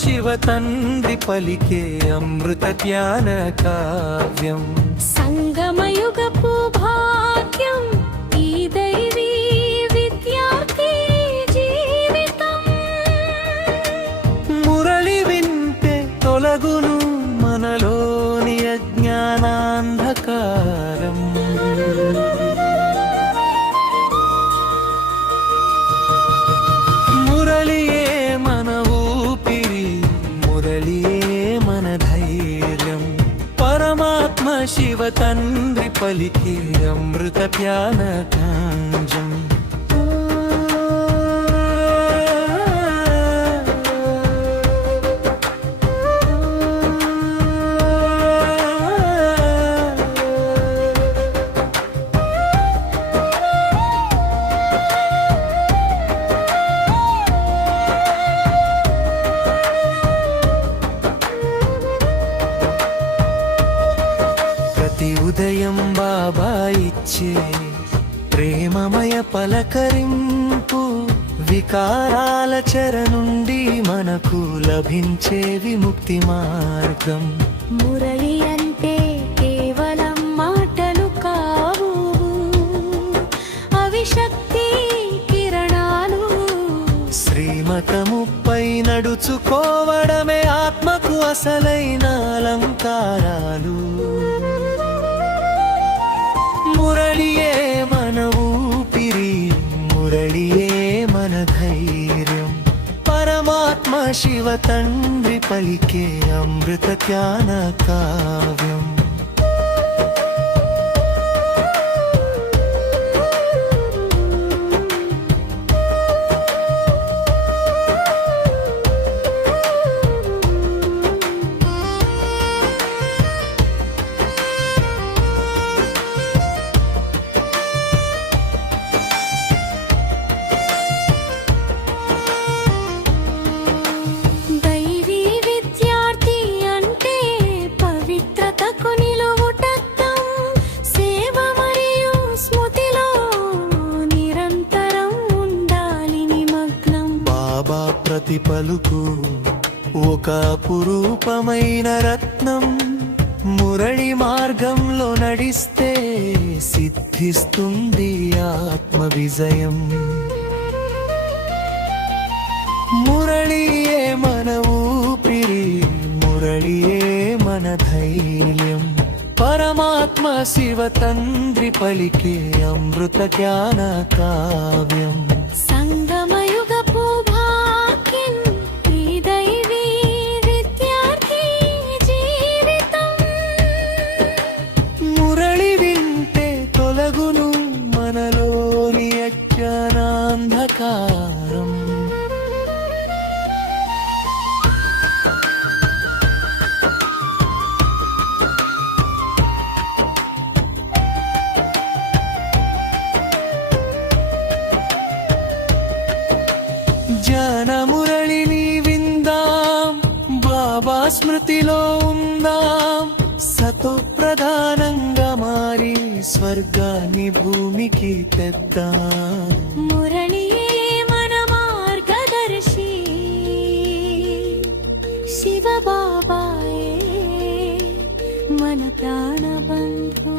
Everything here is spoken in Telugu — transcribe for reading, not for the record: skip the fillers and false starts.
శివ తండ్రి పలికే అమృత జ్ఞాన కావ్యం. సంగమయుగపు భాగ్యం ఈ దైవీ విద్యార్థి జీవితం. మురళి వింటే తొలగును మనలోని అజ్ఞానాంధకారం. మురళియే మన ఊపిరి, మురళియే మన ధైర్యం. పరమాత్మ శివ తండ్రి పలికే అమృత జ్ఞాన కాంజం. ప్రతి ఉదయం బాబా ఇచ్చే ప్రేమమయ పలకరింపు, వికారాల చెర నుండి మనకు లభించే విముక్తి మార్గం. మురళి అంటే కేవలం మాటలు కావు, అవి శక్తి కిరణాలు. శ్రీమతముపై నడుచుకోవడమే ఆత్మకు అసలైన అలంకారాలు. మురళియే మన ఊపిరి, మురళియే మన ధైర్యం. పరమాత్మ శివ తండ్రి పలికే అమృత జ్ఞాన కావ్యం. దైవీ విద్యార్థి అంటే పవిత్రతకు నిలువుటత్వం, సేవ మరియు స్మృతిలో నిరంతరం ఉండాలి నిమగ్నం. బాబా ప్రతి పలుకు ఒక అపురూపమైన రత్నం. మురళి మార్గంలో నడిస్తే సిద్ధిస్తుంది ఆత్మ విజయం. మురళియే మన ఊపిరి, మురళియే మన ధైర్యం. పరమాత్మ శివ తండ్రి పలికే అమృత జ్ఞాన కావ్యం. సంగమయుగపు భాగ్యం ఈ దైవీ విద్యార్థి జీవితం. మురళి వింటే తొలగును మనలోని అజ్ఞానాంధకారం. జన మురళిని విందాం, బాబా స్మృతిలో ఉందాం. సతో ప్రధానంగా మారి స్వర్గాన్ని భూమికి తెద్దాం. మురళియే మన మార్గదర్శి, శివ బాబాయే మన ప్రాణబంధు.